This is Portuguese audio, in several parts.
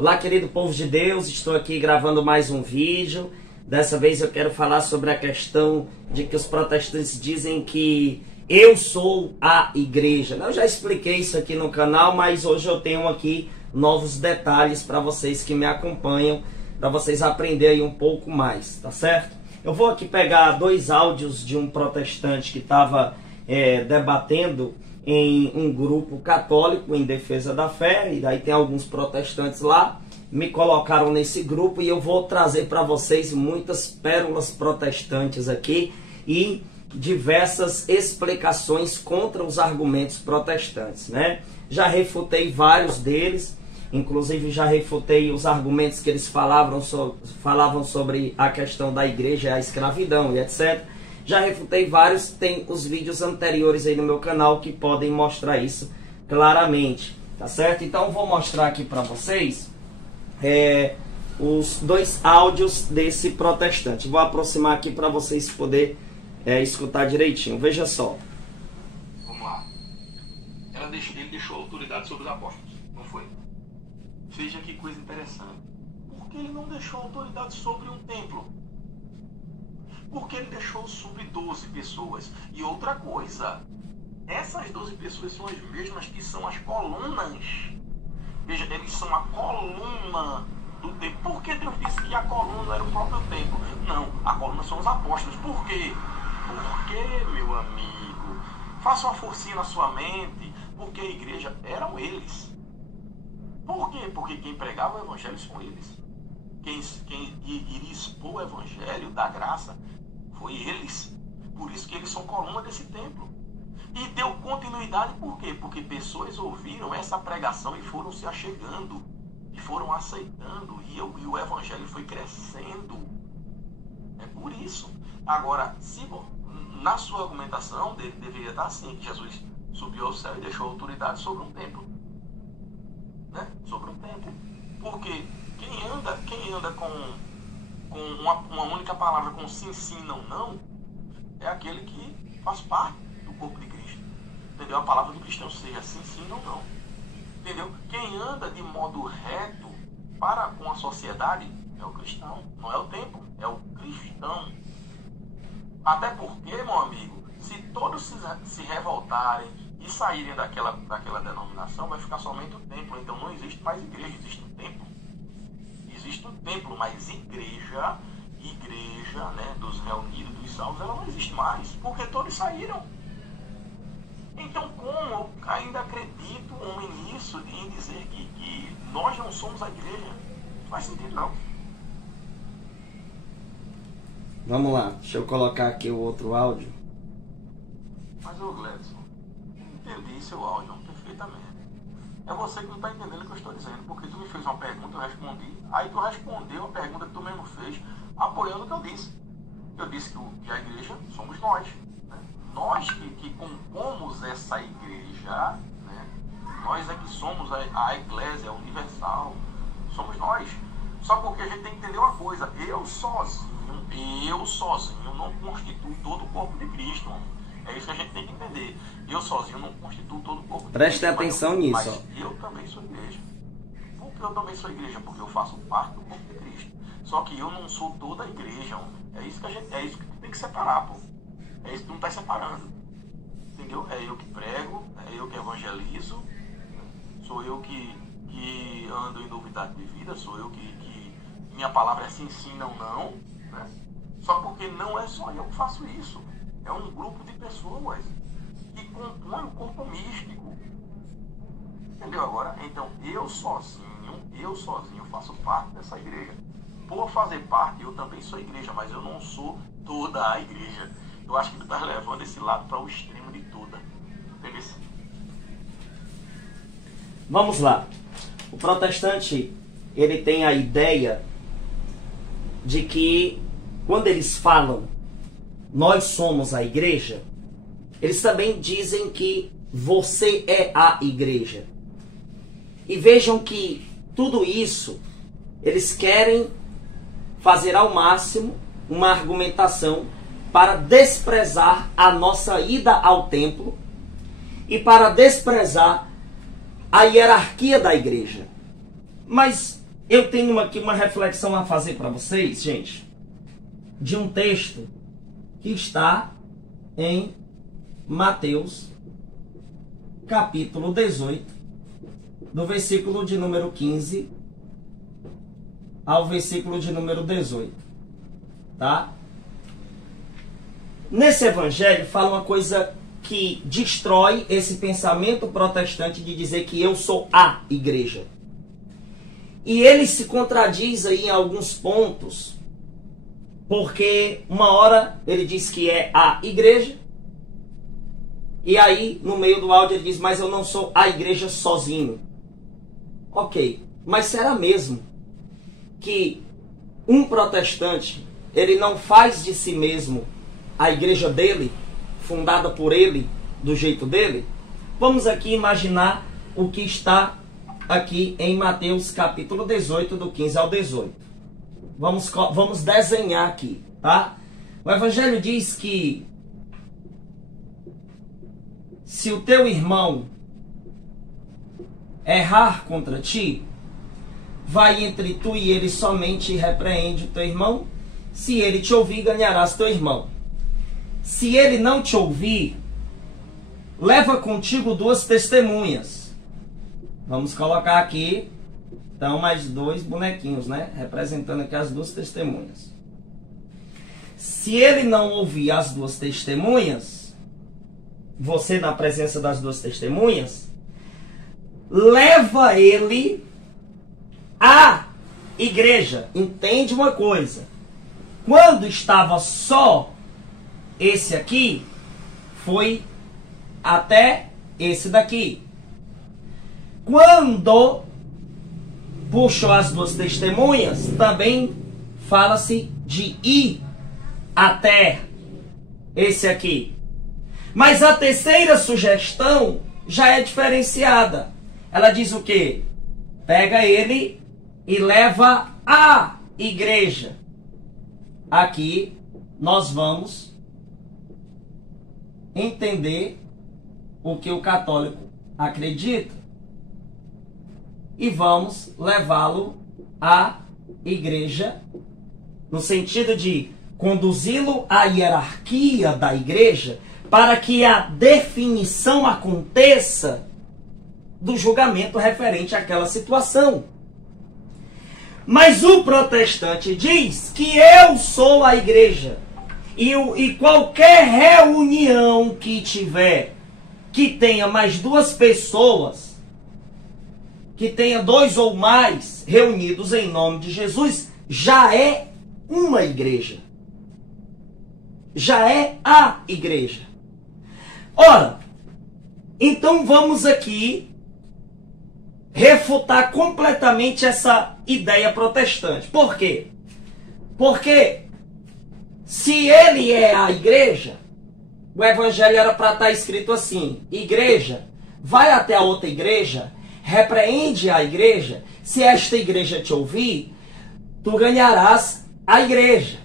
Olá, querido povo de Deus, estou aqui gravando mais um vídeo. Dessa vez eu quero falar sobre a questão de que os protestantes dizem que eu sou a igreja. Eu já expliquei isso aqui no canal, mas hoje eu tenho aqui novos detalhes para vocês que me acompanham, para vocês aprenderem um pouco mais, tá certo? Eu vou aqui pegar dois áudios de um protestante que estava debatendo em um grupo católico em defesa da fé, e daí tem alguns protestantes lá, me colocaram nesse grupo e eu vou trazer para vocês muitas pérolas protestantes aqui e diversas explicações contra os argumentos protestantes, né? Já refutei vários deles, inclusive já refutei os argumentos que eles falavam sobre a questão da igreja e a escravidão e etc. Já refutei vários, tem os vídeos anteriores aí no meu canal que podem mostrar isso claramente, tá certo? Então vou mostrar aqui para vocês os dois áudios desse protestante. Vou aproximar aqui para vocês poderem escutar direitinho. Veja só. Vamos lá. Ele deixou autoridade sobre os apóstolos, não foi? Veja que coisa interessante. Por que ele não deixou autoridade sobre um templo? Porque ele deixou sobre 12 pessoas. E outra coisa, essas 12 pessoas são as mesmas que são as colunas. Veja, eles são a coluna do templo. Por que Deus disse que a coluna era o próprio templo? Não, a coluna são os apóstolos. Por quê? Porque, meu amigo, faça uma forcinha na sua mente, porque a igreja eram eles. Por quê? Porque quem pregava o evangelho são eles. Quem iria expor o evangelho da graça foi eles. Por isso que eles são coluna desse templo. E deu continuidade por quê? Porque pessoas ouviram essa pregação e foram se achegando, e foram aceitando, e o evangelho foi crescendo. É por isso. Agora, se na sua argumentação deveria estar assim, que Jesus subiu ao céu e deixou autoridade sobre um templo. Né? Sobre um templo. Porque quem anda com uma única palavra, com sim, sim, não, não, é aquele que faz parte do corpo de Cristo. Entendeu? A palavra do cristão seja sim, sim, não, não. Entendeu? Quem anda de modo reto para com a sociedade é o cristão, não é o templo, é o cristão. Até porque, meu amigo, se todos se revoltarem e saírem daquela denominação, vai ficar somente o templo. Então não existe mais igreja, existe um templo. Existe um templo, mas igreja, né, dos reunidos, dos salvos, ela não existe mais, porque todos saíram. Então, como eu ainda acredito, homem, nisso, em dizer que nós não somos a igreja? Não faz sentido, não. Vamos lá, deixa eu colocar aqui o outro áudio. Mas, ô Gledson, entendi seu áudio perfeitamente. É você que não está entendendo o que eu estou dizendo, porque tu me fez uma pergunta, eu respondi, aí tu respondeu a pergunta que tu mesmo fez, apoiando o que eu disse. Eu disse que a igreja somos nós. Né? Nós que compomos essa igreja, né? Nós é que somos a eclésia universal, somos nós. Só porque a gente tem que entender uma coisa, eu sozinho não constituo todo o corpo de Cristo. É isso que a gente tem que entender. Eu sozinho não constituo todo o corpo de Cristo. Preste atenção nisso. Mas eu também sou igreja. Por que eu também sou igreja? Porque eu faço parte do corpo de Cristo. Só que eu não sou toda a igreja, homem. É isso que tem que separar, pô. É isso que não está separando. Entendeu? É eu que prego, é eu que evangelizo, sou eu que ando em novidade de vida, sou eu que minha palavra é sim, sim, não, não. Né? Só porque não é só eu que faço isso. É um grupo de pessoas que compõem o corpo místico. Entendeu agora? Então, eu sozinho faço parte dessa igreja. Por fazer parte, eu também sou igreja, mas eu não sou toda a igreja. Eu acho que tu está levando esse lado para o extremo de toda. Entendeu? Vamos lá. O protestante, ele tem a ideia de que quando eles falam nós somos a igreja, eles também dizem que você é a igreja. E vejam que tudo isso eles querem fazer ao máximo uma argumentação para desprezar a nossa ida ao templo e para desprezar a hierarquia da igreja. Mas eu tenho aqui uma reflexão a fazer para vocês, gente, de um texto que está em Mateus, capítulo 18, do versículo de número 15 ao versículo de número 18, tá? Nesse evangelho fala uma coisa que destrói esse pensamento protestante de dizer que eu sou a igreja. E ele se contradiz aí em alguns pontos, porque uma hora ele diz que é a igreja, e aí no meio do áudio ele diz, mas eu não sou a igreja sozinho. Ok, mas será mesmo que um protestante, ele não faz de si mesmo a igreja dele, fundada por ele, do jeito dele? Vamos aqui imaginar o que está aqui em Mateus capítulo 18, do 15 ao 18. Vamos desenhar aqui, tá? O evangelho diz que se o teu irmão errar contra ti, vai entre tu e ele somente e repreende o teu irmão. Se ele te ouvir, ganharás teu irmão. Se ele não te ouvir, leva contigo 2 testemunhas. Vamos colocar aqui, então, mais 2 bonequinhos, né? Representando aqui as 2 testemunhas. Se ele não ouvir as 2 testemunhas, você na presença das 2 testemunhas, leva ele à igreja. Entende uma coisa? Quando estava só esse aqui, foi até esse daqui. Quando puxou as 2 testemunhas, também fala-se de ir até esse aqui. Mas a terceira sugestão já é diferenciada. Ela diz o quê? Pega ele e leva à igreja. Aqui nós vamos entender o que o católico acredita e vamos levá-lo à igreja, no sentido de conduzi-lo à hierarquia da igreja, para que a definição aconteça do julgamento referente àquela situação. Mas o protestante diz que eu sou a igreja. E qualquer reunião que tiver, que tenha mais 2 pessoas, que tenha 2 ou mais reunidos em nome de Jesus, já é uma igreja. Já é a igreja. Ora, então vamos aqui refutar completamente essa ideia protestante. Por quê? Porque se ele é a igreja, o evangelho era para estar escrito assim: igreja, vai até a outra igreja, repreende a igreja, se esta igreja te ouvir, tu ganharás a igreja.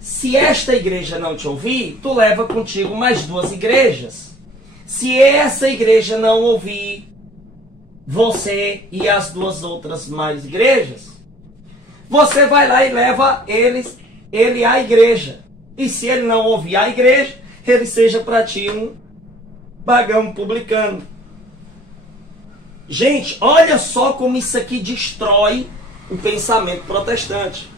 Se esta igreja não te ouvir, tu leva contigo mais 2 igrejas. Se essa igreja não ouvir você e as 2 outras mais igrejas, você vai lá e leva ele à igreja. E se ele não ouvir a igreja, ele seja para ti um pagão publicano. Gente, olha só como isso aqui destrói o pensamento protestante.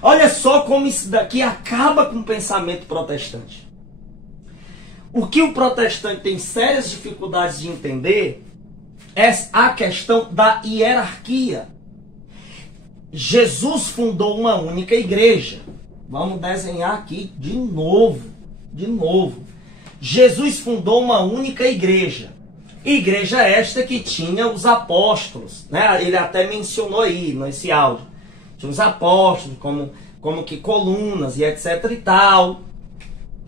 Olha só como isso daqui acaba com o pensamento protestante. O que o protestante tem sérias dificuldades de entender é a questão da hierarquia. Jesus fundou uma única igreja. Vamos desenhar aqui de novo. Jesus fundou uma única igreja. Igreja esta que tinha os apóstolos, né? Ele até mencionou aí nesse áudio. Tinha os apóstolos como que colunas e etc e tal.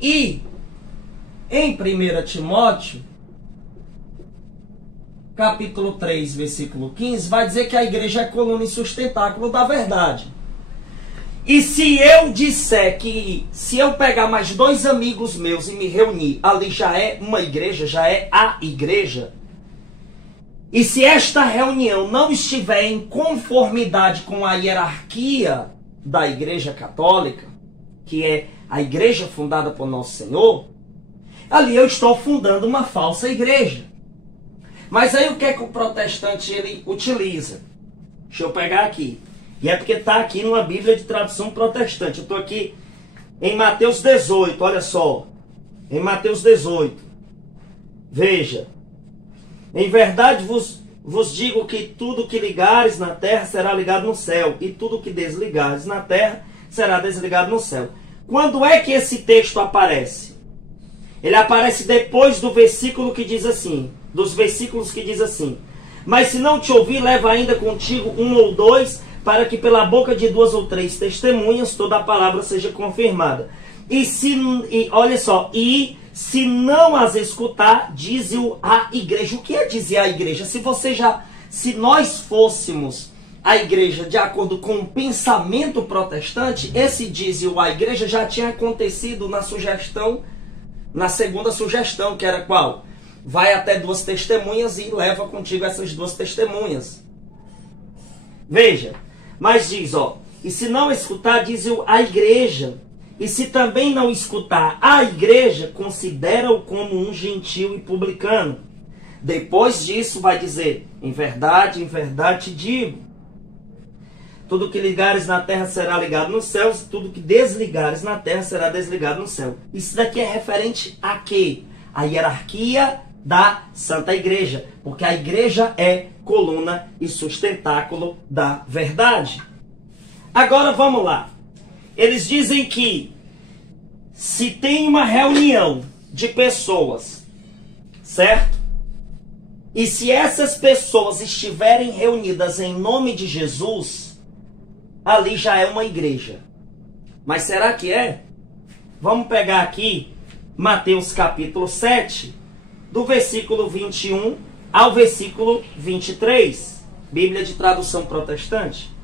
E em 1 Timóteo, capítulo 3, versículo 15, vai dizer que a igreja é coluna e sustentáculo da verdade. E se eu disser que se eu pegar mais 2 amigos meus e me reunir, ali já é uma igreja, já é a igreja. E se esta reunião não estiver em conformidade com a hierarquia da Igreja Católica, que é a igreja fundada por Nosso Senhor, ali eu estou fundando uma falsa igreja. Mas aí o que é que o protestante ele utiliza? Deixa eu pegar aqui. E é porque está aqui numa Bíblia de tradução protestante. Eu estou aqui em Mateus 18, olha só. Em Mateus 18. Veja. Em verdade vos digo que tudo que ligares na terra será ligado no céu, e tudo que desligares na terra será desligado no céu. Quando é que esse texto aparece? Ele aparece depois do versículo que diz assim, dos versículos que diz assim: mas se não te ouvir, leva ainda contigo um ou dois, para que pela boca de 2 ou 3 testemunhas toda a palavra seja confirmada. Olha só, e se não as escutar, dize-o à igreja. O que é dizer à igreja? Se nós fôssemos a igreja de acordo com o pensamento protestante, esse dize-o à igreja já tinha acontecido na segunda sugestão, que era qual? Vai até 2 testemunhas e leva contigo essas 2 testemunhas. Veja, mas diz, ó, e se não escutar, dize-o à igreja. E se também não escutar a igreja, considera-o como um gentio e publicano. Depois disso vai dizer: em verdade te digo, tudo que ligares na terra será ligado nos céus, e tudo que desligares na terra será desligado no céu. Isso daqui é referente a quê? A hierarquia da Santa Igreja, porque a igreja é coluna e sustentáculo da verdade. Agora vamos lá. Eles dizem que se tem uma reunião de pessoas, certo? E se essas pessoas estiverem reunidas em nome de Jesus, ali já é uma igreja. Mas será que é? Vamos pegar aqui Mateus capítulo 7, do versículo 21 ao versículo 23. Bíblia de tradução protestante.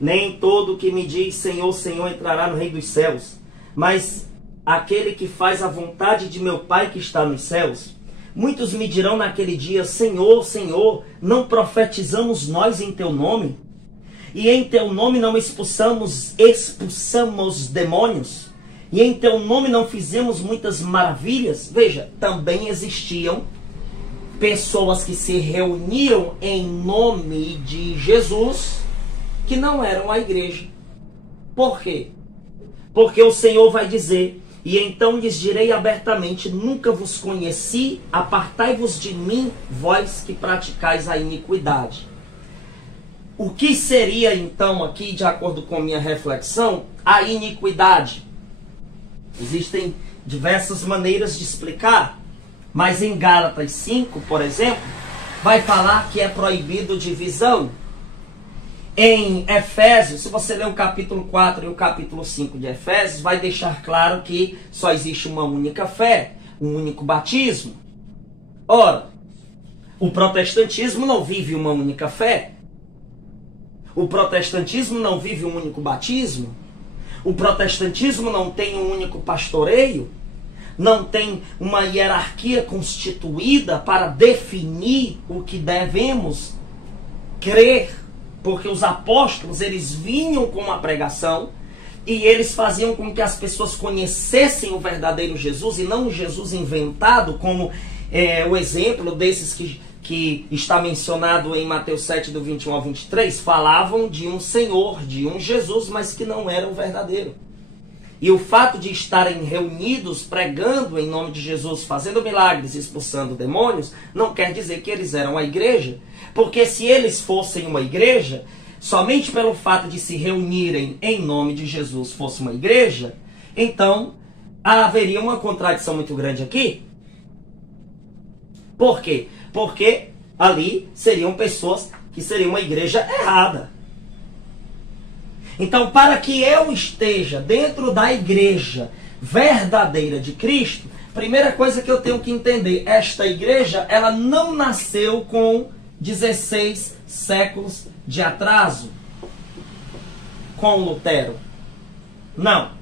Nem todo que me diz Senhor, Senhor entrará no reino dos céus, mas aquele que faz a vontade de meu Pai que está nos céus. Muitos me dirão naquele dia: Senhor, Senhor, não profetizamos nós em teu nome? E em teu nome não expulsamos demônios? E em teu nome não fizemos muitas maravilhas? Veja, também existiam pessoas que se reuniram em nome de Jesus, que não eram a igreja. Por quê? Porque o Senhor vai dizer: e então lhes direi abertamente, nunca vos conheci, apartai-vos de mim, vós que praticais a iniquidade. O que seria então aqui, de acordo com minha reflexão, a iniquidade? Existem diversas maneiras de explicar, mas em Gálatas 5, por exemplo, vai falar que é proibido divisão. Em Efésios, se você ler o capítulo 4 e o capítulo 5 de Efésios, vai deixar claro que só existe uma única fé, um único batismo. Ora, o protestantismo não vive uma única fé. O protestantismo não vive um único batismo. O protestantismo não tem um único pastoreio. Não tem uma hierarquia constituída para definir o que devemos crer. Porque os apóstolos, eles vinham com uma pregação e eles faziam com que as pessoas conhecessem o verdadeiro Jesus e não o Jesus inventado, como o exemplo desses que está mencionado em Mateus 7, do 21 ao 23, falavam de um Senhor, de um Jesus, mas que não era o verdadeiro. E o fato de estarem reunidos, pregando em nome de Jesus, fazendo milagres, expulsando demônios, não quer dizer que eles eram a igreja. Porque se eles fossem uma igreja, somente pelo fato de se reunirem em nome de Jesus fosse uma igreja, então haveria uma contradição muito grande aqui. Por quê? Porque ali seriam pessoas que seriam uma igreja errada. Então, para que eu esteja dentro da igreja verdadeira de Cristo, primeira coisa que eu tenho que entender, esta igreja, ela não nasceu com 16 séculos de atraso com Lutero. Não.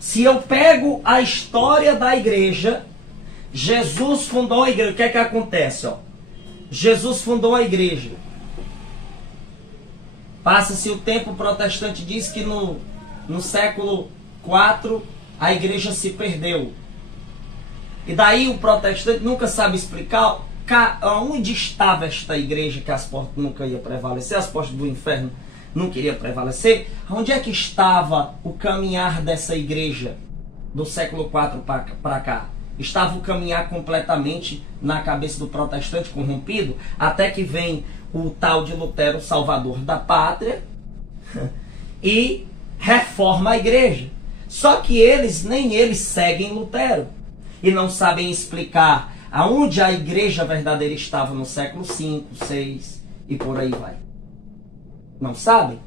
Se eu pego a história da igreja, Jesus fundou a igreja. O que é que acontece? Jesus fundou a igreja. Passa-se o tempo, o protestante diz que no século IV a igreja se perdeu. E daí o protestante nunca sabe explicar onde estava esta igreja, que as portas nunca iam prevalecer, as portas do inferno não queriam prevalecer. Onde é que estava o caminhar dessa igreja do século IV para cá? Estava o caminhar completamente na cabeça do protestante corrompido, até que vem o tal de Lutero, salvador da pátria, e reforma a igreja. Só que nem eles seguem Lutero e não sabem explicar aonde a igreja verdadeira estava no século V, VI e por aí vai. Não sabem?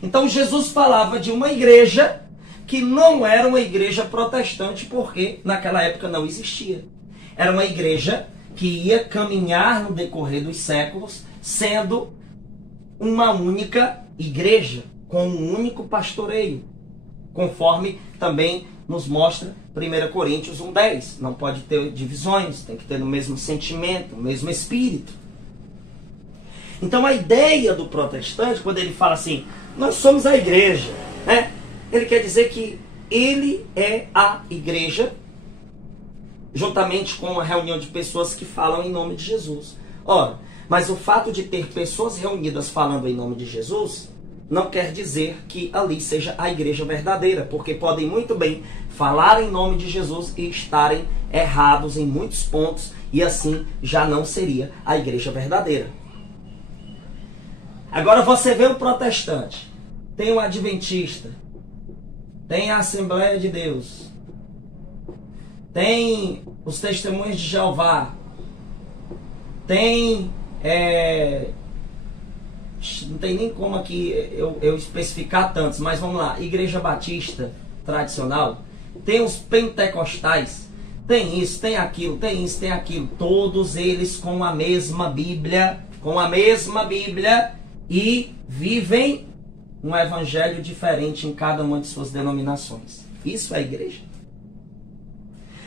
Então Jesus falava de uma igreja que não era uma igreja protestante, porque naquela época não existia. Era uma igreja que ia caminhar no decorrer dos séculos, sendo uma única igreja, com um único pastoreio, conforme também nos mostra 1 Coríntios 1:10. Não pode ter divisões, tem que ter o mesmo sentimento, o mesmo espírito. Então a ideia do protestante, quando ele fala assim, nós somos a igreja, né? Ele quer dizer que ele é a igreja, juntamente com uma reunião de pessoas que falam em nome de Jesus. Ora, mas o fato de ter pessoas reunidas falando em nome de Jesus não quer dizer que ali seja a igreja verdadeira, porque podem muito bem falar em nome de Jesus e estarem errados em muitos pontos, e assim já não seria a igreja verdadeira. Agora você vê o protestante, tem o adventista, tem a Assembleia de Deus, tem os Testemunhos de Jeová, tem... não tem nem como aqui eu especificar tantos, mas vamos lá. Igreja Batista tradicional, tem os pentecostais, tem isso, tem aquilo, tem isso, tem aquilo. Todos eles com a mesma Bíblia, e vivem um evangelho diferente em cada uma de suas denominações. Isso é igreja?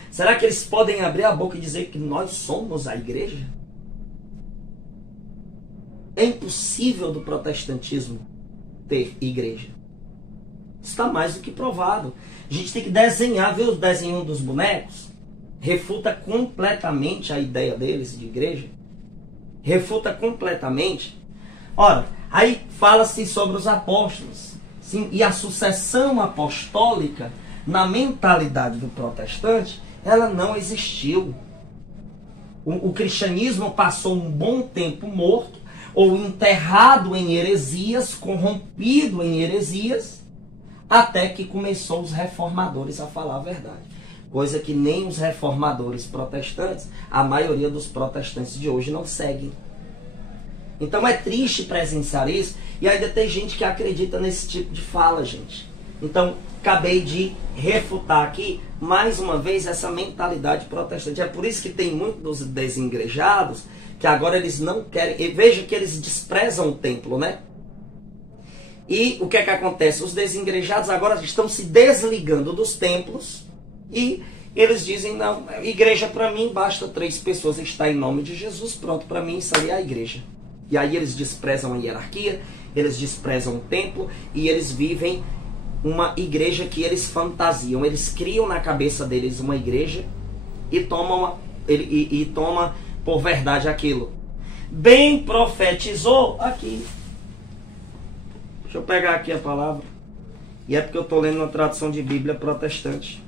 Será que eles podem abrir a boca e dizer que nós somos a igreja? É impossível do protestantismo ter igreja. Está mais do que provado. A gente tem que desenhar, ver os desenhos dos bonecos. Refuta completamente a ideia deles de igreja. Refuta completamente. Ora, aí fala-se sobre os apóstolos. Sim, e a sucessão apostólica, na mentalidade do protestante, ela não existiu. O cristianismo passou um bom tempo morto, ou enterrado em heresias, corrompido em heresias, até que começou os reformadores a falar a verdade. Coisa que nem os reformadores protestantes, a maioria dos protestantes de hoje não seguem. Então é triste presenciar isso, e ainda tem gente que acredita nesse tipo de fala, gente. Então, acabei de refutar aqui, mais uma vez, essa mentalidade protestante. É por isso que tem muitos dos desigrejados que agora eles não querem... E veja que eles desprezam o templo, né? E o que é que acontece? Os desigrejados agora estão se desligando dos templos e eles dizem, não, igreja para mim basta 3 pessoas, está em nome de Jesus, pronto, para mim isso ali é a igreja. E aí eles desprezam a hierarquia, eles desprezam o templo e eles vivem uma igreja que eles fantasiam. Eles criam na cabeça deles uma igreja e tomam por verdade aquilo. Bem profetizou aqui. Deixa eu pegar aqui a palavra. E é porque eu estou lendo uma tradução de Bíblia protestante.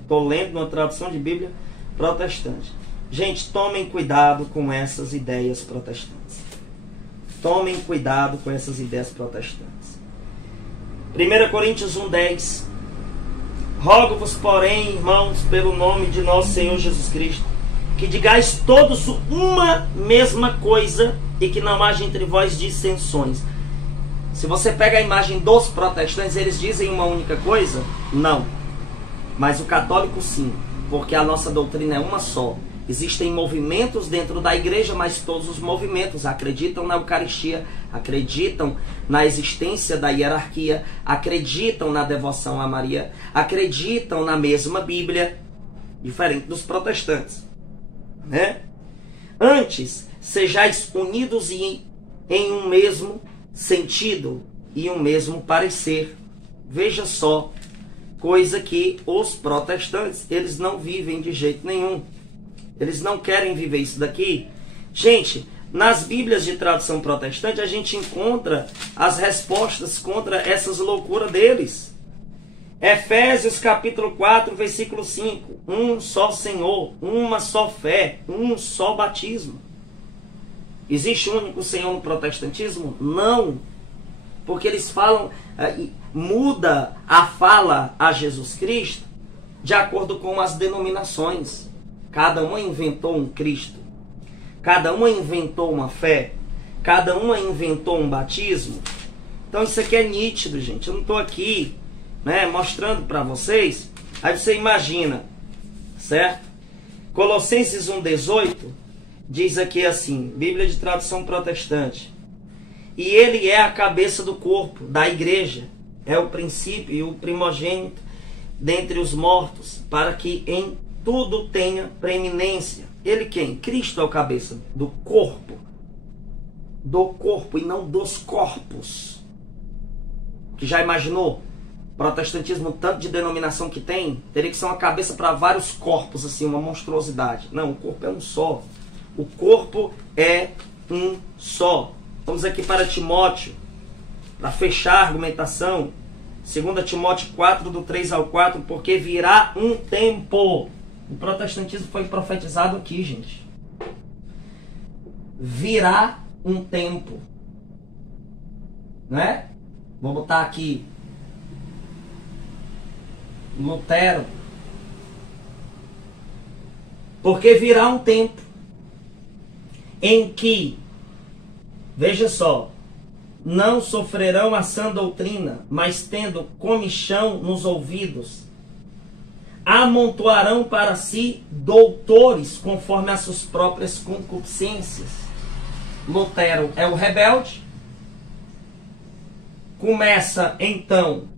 Estou lendo uma tradução de Bíblia protestante. Gente, tomem cuidado com essas ideias protestantes. Tomem cuidado com essas ideias protestantes. 1 Coríntios 1:10. Rogo-vos, porém, irmãos, pelo nome de nosso Senhor Jesus Cristo, que digais todos uma mesma coisa e que não haja entre vós dissensões. Se você pega a imagem dos protestantes, eles dizem uma única coisa? Não. Mas o católico sim, porque a nossa doutrina é uma só. Existem movimentos dentro da igreja, mas todos os movimentos acreditam na Eucaristia, acreditam na existência da hierarquia, acreditam na devoção a Maria, acreditam na mesma Bíblia, diferente dos protestantes, né? Antes, sejais unidos em um mesmo sentido e um mesmo parecer. Veja só, coisa que os protestantes, eles não vivem de jeito nenhum. Eles não querem viver isso daqui. Gente, nas Bíblias de tradução protestante, a gente encontra as respostas contra essas loucuras deles. Efésios capítulo 4, versículo 5. Um só Senhor, uma só fé, um só batismo. Existe um único Senhor no protestantismo? Não. Porque eles falam, muda a fala a Jesus Cristo de acordo com as denominações. Cada uma inventou um Cristo. Cada uma inventou uma fé. Cada uma inventou um batismo. Então isso aqui é nítido, gente. Eu não estou aqui, né, mostrando para vocês. Aí você imagina, certo? Colossenses 1,18 diz aqui assim, Bíblia de tradução protestante. E ele é a cabeça do corpo, da igreja. É o princípio e o primogênito dentre os mortos, para que em tudo tenha preeminência. Ele quem? Cristo é o cabeça do corpo. Do corpo e não dos corpos. Que já imaginou? Protestantismo, tanto de denominação que tem, teria que ser uma cabeça para vários corpos, assim, uma monstruosidade. Não, o corpo é um só. O corpo é um só. Vamos aqui para Timóteo, para fechar a argumentação. 2 Timóteo 4, do 3 ao 4, porque virá um tempo. O protestantismo foi profetizado aqui, gente. Virá um tempo. Né? Vou botar aqui Lutero. Porque virá um tempo em que, veja só, não sofrerão a sã doutrina, mas tendo comichão nos ouvidos, amontoarão para si doutores conforme as suas próprias concupiscências. Lutero é o rebelde. Começa então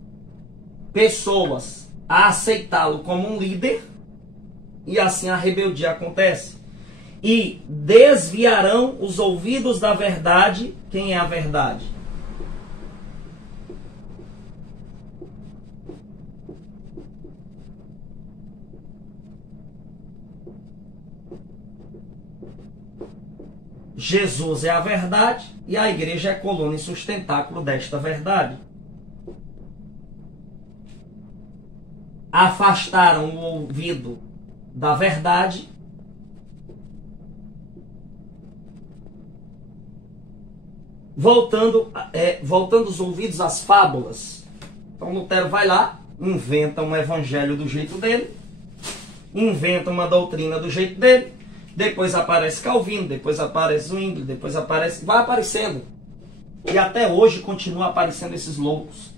pessoas a aceitá-lo como um líder, e assim a rebeldia acontece. E desviarão os ouvidos da verdade. Quem é a verdade? Jesus é a verdade e a igreja é a coluna e sustentáculo desta verdade. Afastaram o ouvido da verdade, voltando os ouvidos às fábulas. Então Lutero vai lá, inventa um evangelho do jeito dele, inventa uma doutrina do jeito dele, depois aparece Calvino, depois aparece Zwingli, depois vai aparecendo. E até hoje continua aparecendo esses loucos.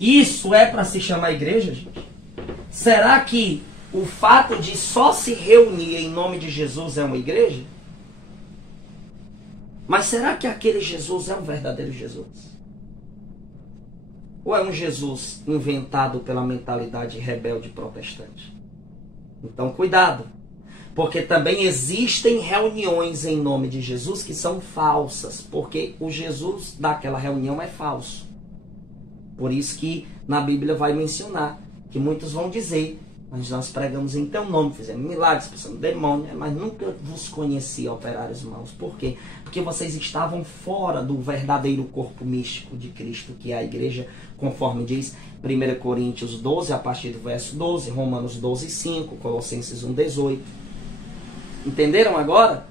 Isso é para se chamar igreja, gente? Será que o fato de só se reunir em nome de Jesus é uma igreja? Mas será que aquele Jesus é um verdadeiro Jesus? Ou é um Jesus inventado pela mentalidade rebelde protestante? Então cuidado, porque também existem reuniões em nome de Jesus que são falsas, porque o Jesus daquela reunião é falso. Por isso que na Bíblia vai mencionar que muitos vão dizer: mas nós pregamos em teu nome, fizemos milagres, expulsamos demônios, mas nunca vos conheci, operários maus. Por quê? Porque vocês estavam fora do verdadeiro corpo místico de Cristo, que é a igreja, conforme diz 1 Coríntios 12, a partir do verso 12, Romanos 12, 5, Colossenses 1, 18. Entenderam agora?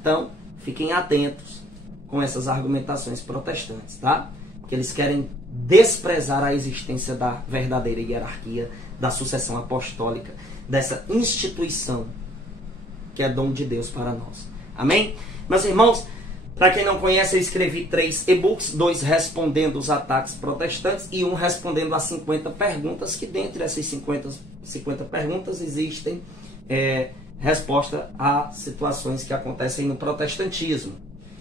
Então, fiquem atentos com essas argumentações protestantes, tá? Porque eles querem desprezar a existência da verdadeira hierarquia, da sucessão apostólica, dessa instituição que é dom de Deus para nós. Amém? Meus irmãos, para quem não conhece, eu escrevi 3 e-books, 2 respondendo os ataques protestantes e 1 respondendo as 50 perguntas, que dentre essas 50 perguntas existem resposta a situações que acontecem no protestantismo.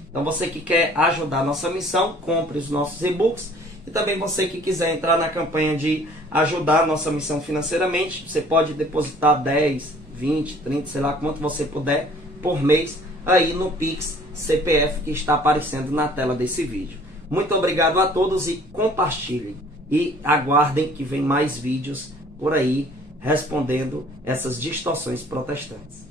Então você que quer ajudar a nossa missão, compre os nossos e-books. E também você que quiser entrar na campanha de ajudar a nossa missão financeiramente, você pode depositar 10, 20, 30, sei lá quanto você puder por mês aí no Pix CPF que está aparecendo na tela desse vídeo. Muito obrigado a todos e compartilhem. E aguardem que vem mais vídeos por aí respondendo essas distorções protestantes.